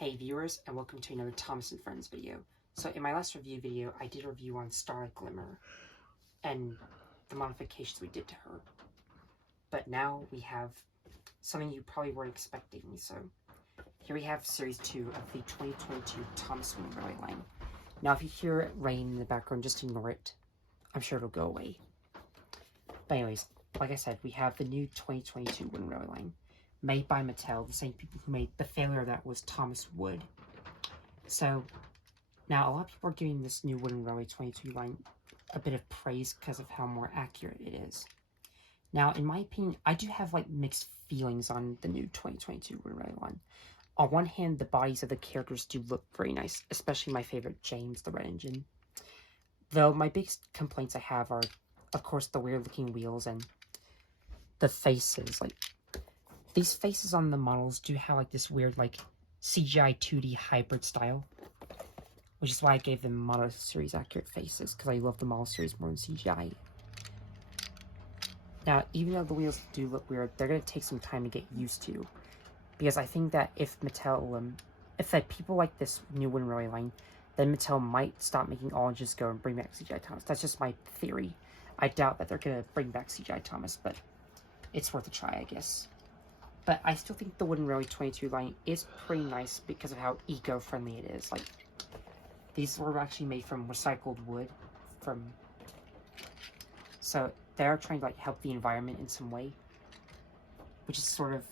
Hey viewers, and welcome to another Thomas & Friends video. So in my last review video, I did a review on Starlight Glimmer and the modifications we did to her. But now we have something you probably weren't expecting, so here we have Series 2 of the 2022 Thomas Wooden Railway line. Now if you hear rain in the background, just ignore it. I'm sure it'll go away. But anyways, like I said, we have the new 2022 Wooden Railway line. Made by Mattel, the same people who made the failure that was Thomas Wood. So, now a lot of people are giving this new Wooden Railway 22 line a bit of praise because of how more accurate it is. Now, in my opinion, I do have like mixed feelings on the new 2022 Wooden Railway line. On one hand, the bodies of the characters do look very nice, especially my favorite, James, the Red Engine. Though my biggest complaints I have are, of course, the weird looking wheels and the faces. Like, these faces on the models do have like this weird like CGI 2D hybrid style, which is why I gave them model series accurate faces, because I love the model series more than CGI. Now, even though the wheels do look weird, they're going to take some time to get used to, because I think that if Mattel, if like people like this new Wooden Railway line, then Mattel might stop making all engines go and bring back CGI Thomas. That's just my theory. I doubt that they're going to bring back CGI Thomas, but it's worth a try, I guess. But I still think the Wooden Railway 22 line is pretty nice because of how eco-friendly it is. Like, these were actually made from recycled wood. So they're trying to like help the environment in some way, which is sort of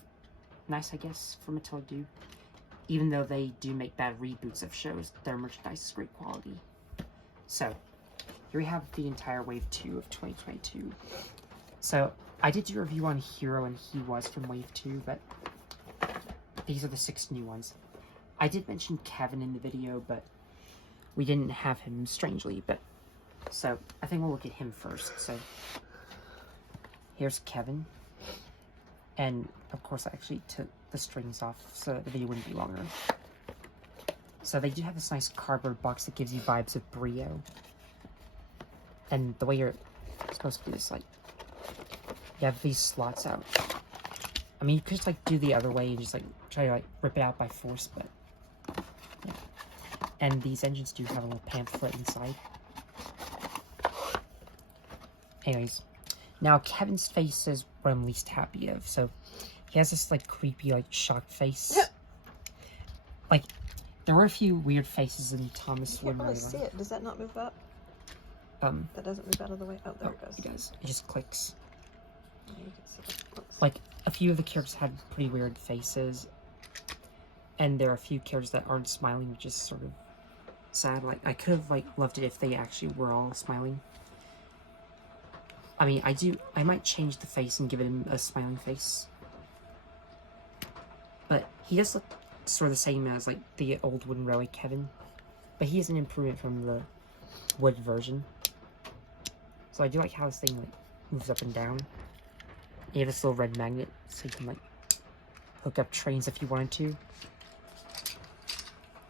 nice, I guess, for Mattel to do. Even though they do make bad reboots of shows, their merchandise is great quality. So here we have the entire Wave 2 of 2022. So I did do a review on Hero, and he was from Wave 2, but these are the 6 new ones. I did mention Kevin in the video, but we didn't have him, strangely, but so I think we'll look at him first. So here's Kevin, and of course I actually took the strings off so that the video wouldn't be longer. So they do have this nice cardboard box that gives you vibes of Brio, and the way you're supposed to do this, like, you have these slots out. I mean, you could just like do the other way and just like try to like rip it out by force, but yeah. And these engines do have a little pamphlet inside. Anyways, now Kevin's face is what I'm least happy of. So he has this like creepy like shocked face. Like, there were a few weird faces in Thomas Wooden Railway. I can't really see it. Does that not move up? That doesn't move out of the way. Oh, there it goes. It does. It just clicks. You can see it. Like, a few of the characters had pretty weird faces, and there are a few characters that aren't smiling, which is sort of sad. Like, I could have like loved it if they actually were all smiling. I mean, I might change the face and give it a smiling face, but he does look sort of the same as like the old Wooden Railway Kevin, but he is an improvement from the wood version. So I do like how this thing like moves up and down. You have this little red magnet, so you can like hook up trains if you wanted to.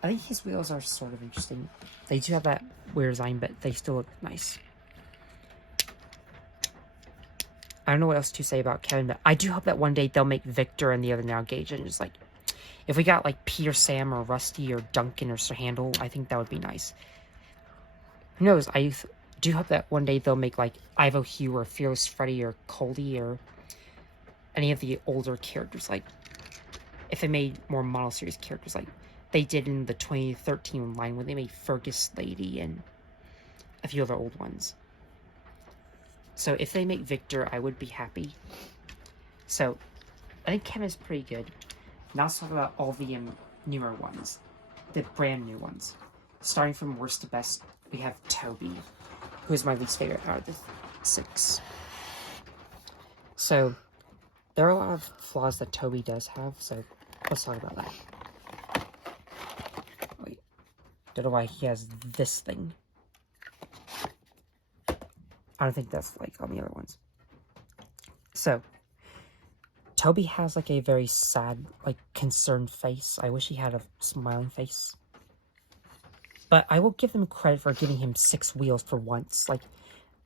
I think his wheels are sort of interesting. They do have that weird design, but they still look nice. I don't know what else to say about Kevin, but I do hope that one day they'll make Victor and the other now Gage engines. Like, if we got like Peter, Sam, or Rusty, or Duncan, or Sir Handel, I think that would be nice. Who knows? I do hope that one day they'll make like Ivo Hugh, or Fearless Freddy, or Coldy, or any of the older characters. Like, if they made more model series characters like they did in the 2013 line when they made Fergus Lady and a few other old ones. So if they make Victor, I would be happy. So I think Kevin is pretty good. Now let's talk about all the newer ones, the brand new ones. Starting from worst to best, we have Toby, who is my least favorite out of the 6. So there are a lot of flaws that Toby does have, so let's talk about that. Wait, don't know why he has this thing. I don't think that's like on the other ones. So Toby has like a very sad, like concerned face. I wish he had a smiling face. But I will give them credit for giving him 6 wheels for once. Like,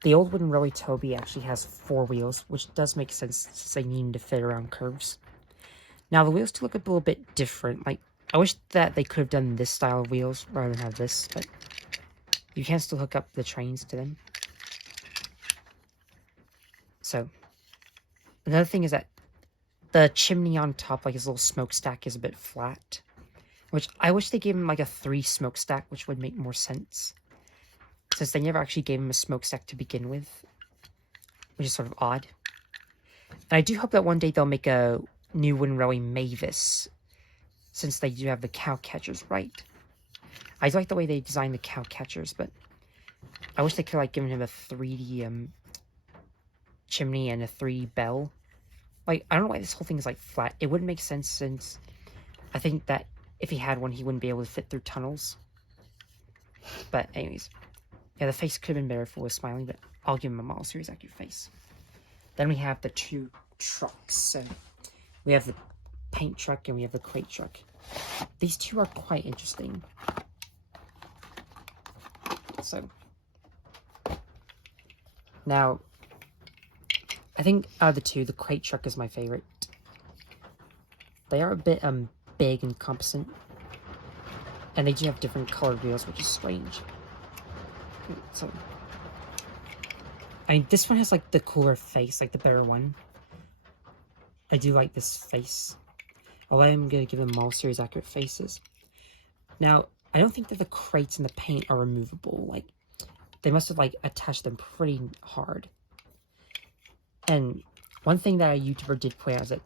the old Wooden Railway Toby actually has 4 wheels, which does make sense since they need him to fit around curves. Now, the wheels do look a little bit different. Like, I wish that they could have done this style of wheels rather than have this, but you can still hook up the trains to them. So, another thing is that the chimney on top, like his little smokestack, is a bit flat. Which I wish they gave him like a 3 smokestack, which would make more sense. Since they never actually gave him a smokestack to begin with. Which is sort of odd. And I do hope that one day they'll make a new Wooden Railway Mavis. Since they do have the cow catchers, right? I do like the way they designed the cow catchers, but I wish they could like given him a 3D chimney and a 3 bell. Like, I don't know why this whole thing is like flat. It wouldn't make sense since I think that if he had one, he wouldn't be able to fit through tunnels. But anyways, yeah, the face could have been better if it was smiling, but I'll give him a model series accurate face. Then we have the 2 trucks. So we have the paint truck and we have the crate truck. These 2 are quite interesting. So now, I think out of the 2, the crate truck is my favorite. They are a bit big and competent, and they do have different colored wheels, which is strange. So, I mean, this one has like the cooler face, like the better one. I do like this face. Although I'm gonna give them model series accurate faces. Now, I don't think that the crates and the paint are removable. Like, they must have like attached them pretty hard. And one thing that a YouTuber did point out is that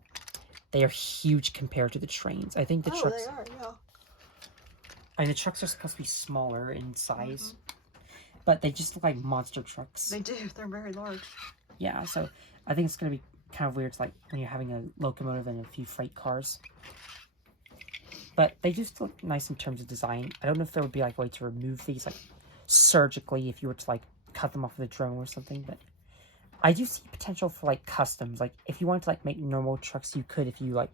they are huge compared to the trains. I think the trucks. They are, yeah. I mean, the trucks are supposed to be smaller in size, but they just look like monster trucks. They do. They're very large. Yeah, so I think it's gonna be kind of weird. It's like when you're having a locomotive and a few freight cars. But they just look nice in terms of design. I don't know if there would be like a way to remove these like surgically if you were to like cut them off with a drone or something, but I do see potential for like customs. Like if you wanted to like make normal trucks, you could if you like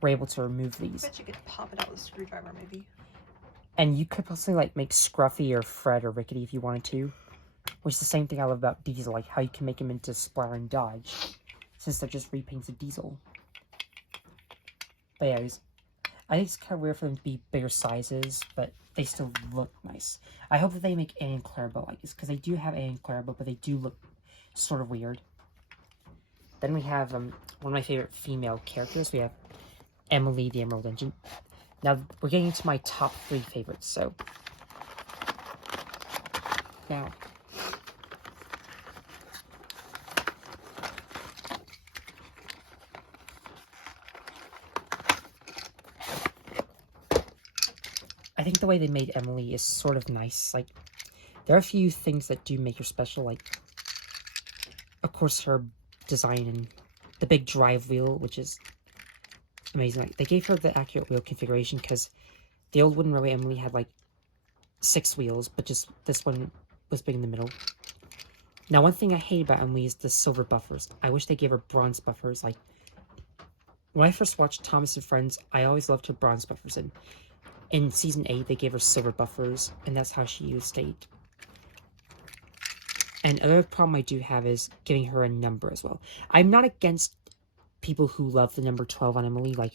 were able to remove these. I bet you could pop it out with a screwdriver maybe. And you could possibly like make Scruffy or Fred or Rickety if you wanted to. Which is the same thing I love about Diesel, like how you can make him into Splatter and Dodge. Since they're just repaints of Diesel. But yeah, I think it's kind of weird for them to be bigger sizes, but they still look nice. I hope that they make Annie and Clarabelle like this, because they do have Annie and Clarabelle, but they do look sort of weird. Then we have one of my favorite female characters. We have Emily the Emerald Engine. Now, we're getting into my top 3 favorites, so... Now... I think the way they made Emily is sort of nice. Like, there are a few things that do make her special, like, of course, her design and the big drive wheel, which is amazing. Like, they gave her the accurate wheel configuration because the old Wooden Railway Emily had, like, 6 wheels, but just this one was big in the middle. Now, one thing I hate about Emily is the silver buffers. I wish they gave her bronze buffers. Like, when I first watched Thomas and Friends, I always loved her bronze buffers, and in Season 8, they gave her silver buffers, and that's how she stayed. And another problem I do have is giving her a number as well. I'm not against people who love the number 12 on Emily. Like,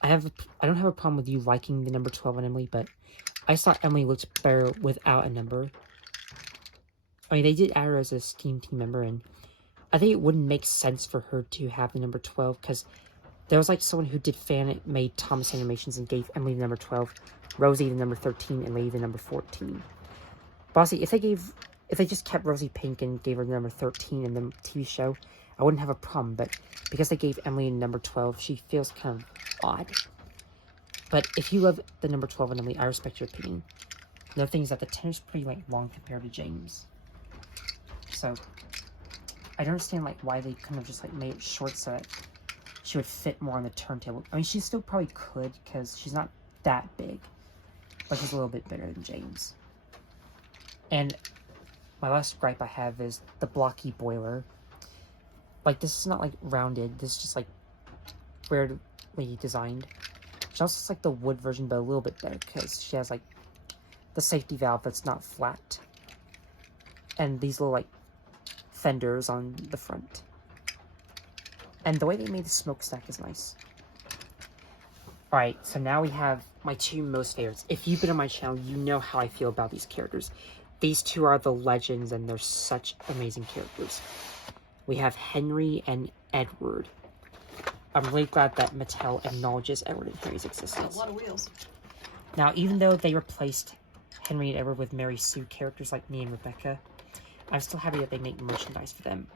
I don't have a problem with you liking the number 12 on Emily, but I just thought Emily looked better without a number. I mean, they did add her as a Steam Team member, and I think it wouldn't make sense for her to have the number 12, because there was like someone who did fan-made Thomas animations and gave Emily the number 12, Rosie the number 13, and Lady the number 14. But honestly, if they just kept Rosie Pink and gave her the number 13 in the TV show, I wouldn't have a problem. But because they gave Emily number 12, she feels kind of odd. But if you love the number 12 on Emily, I respect your opinion. Another thing is that the tenor's pretty like long compared to James. So I don't understand like why they couldn't have just like made it short so that she would fit more on the turntable. I mean, she still probably could because she's not that big, but she's a little bit bigger than James. And my last gripe I have is the blocky boiler. Like, this is not like rounded. This is just like weirdly designed. She also has like the wood version, but a little bit better because she has like the safety valve that's not flat, and these little like fenders on the front. And the way they made the smokestack is nice. Alright, so now we have my two most favorites. If you've been on my channel, you know how I feel about these characters. These two are the legends, and they're such amazing characters. We have Henry and Edward. I'm really glad that Mattel acknowledges Edward and Henry's existence. A lot of wheels. Now, even though they replaced Henry and Edward with Mary Sue characters like Nia and Rebecca, I'm still happy that they make merchandise for them.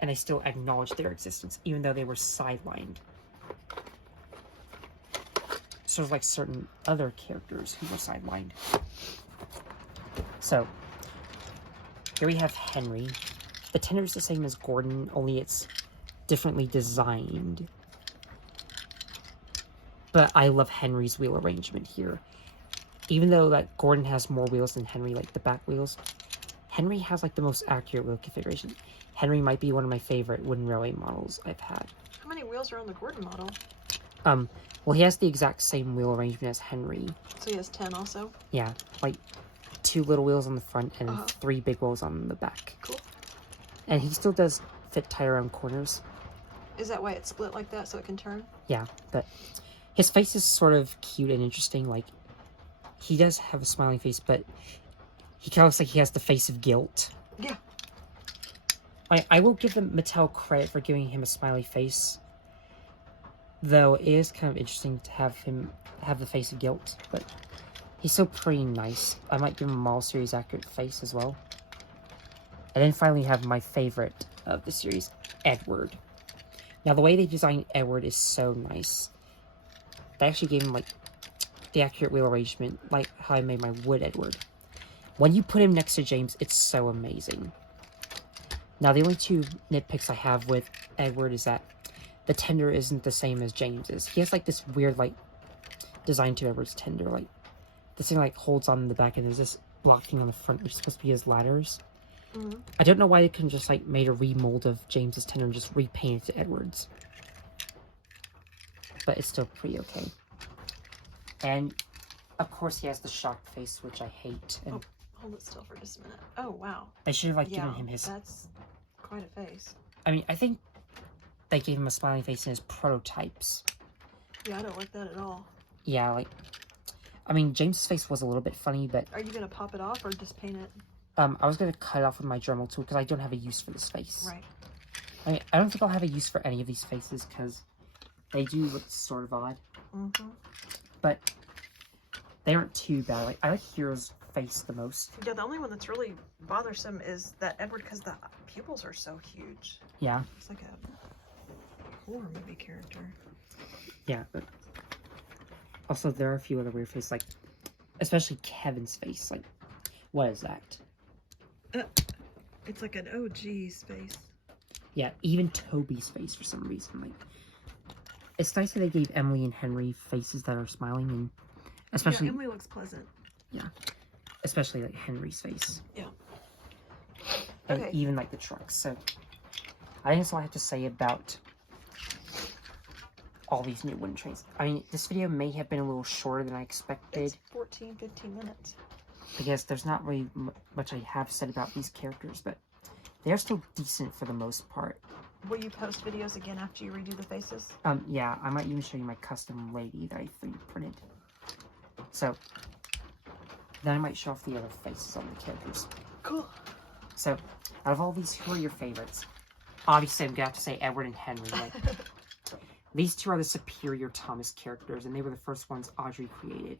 And they still acknowledge their existence, even though they were sidelined. Sort of like certain other characters who were sidelined. So, here we have Henry. The tender is the same as Gordon, only it's differently designed. But I love Henry's wheel arrangement here. Even though like Gordon has more wheels than Henry, like the back wheels, Henry has like the most accurate wheel configuration. Henry might be one of my favorite wooden railway models I've had. How many wheels are on the Gordon model? Well, he has the exact same wheel arrangement as Henry. So he has 10 also? Yeah, like 2 little wheels on the front and 3 big wheels on the back. Cool. And he still does fit tight around corners. Is that why it's split like that so it can turn? Yeah, but his face is sort of cute and interesting. Like, he does have a smiling face, but he kind of looks like he has the face of guilt. Yeah. I will give them Mattel credit for giving him a smiley face. Though it is kind of interesting to have him have the face of guilt, but he's still pretty nice. I might give him a model series accurate face as well. And then finally have my favorite of the series, Edward. Now the way they designed Edward is so nice. They actually gave him like the accurate wheel arrangement, like how I made my wood Edward. When you put him next to James, it's so amazing. Now the only 2 nitpicks I have with Edward is that the tender isn't the same as James's. He has like this weird like design to Edward's tender, like this thing like holds on in the back and there's this block thing on the front which is supposed to be his ladders. I don't know why they couldn't just like made a remold of James's tender and just repaint it to Edward's. But it's still pretty okay. And of course he has the shocked face, which I hate. And hold it still for just a minute. Oh wow. I should have like given him his. That's quite a face. I mean, I think they gave him a smiling face in his prototypes. Yeah, I don't like that at all. Yeah, like, I mean, James's face was a little bit funny, but... Are you going to pop it off or just paint it? I was going to cut it off with my Dremel tool because I don't have a use for this face. Right. I mean, I don't think I'll have a use for any of these faces because they do look sort of odd. But they aren't too bad. Like, I like Hero's face the most. Yeah, the only one that's really bothersome is that Edward because the pupils are so huge. Yeah. It's like a horror movie character. Yeah, but also there are a few other weird faces, like especially Kevin's face. Like, what is that? It's like an OG face. Yeah, even Toby's face for some reason. Like, it's nice that they gave Emily and Henry faces that are smiling, and especially Emily looks pleasant. Yeah, especially like Henry's face. Yeah. And Okay. even like the trucks. So I think that's all I have to say about all these new wooden trains. I mean, this video may have been a little shorter than I expected. It's 14, 15 minutes. Because there's not really much I have said about these characters, but they are still decent for the most part. Will you post videos again after you redo the faces? Yeah, I might even show you my custom lady that I 3D printed. So, then I might show off the other faces on the characters. Cool. So, out of all these, who are your favorites? Obviously, I'm gonna have to say Edward and Henry. Like, these two are the superior Thomas characters, and they were the first ones Audrey created.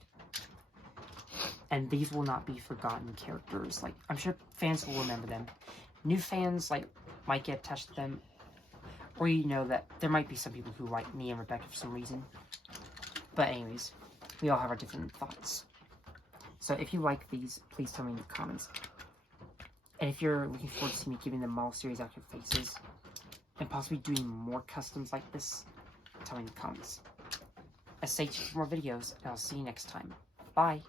And these will not be forgotten characters. Like, I'm sure fans will remember them. New fans, like, might get attached to them. Or you know that there might be some people who like me and Rebecca for some reason. But anyways, we all have our different thoughts. So if you like these, please tell me in the comments. And if you're looking forward to me giving the model series accurate faces, and possibly doing more customs like this, tell me in the comments. And stay tuned for more videos, and I'll see you next time. Bye!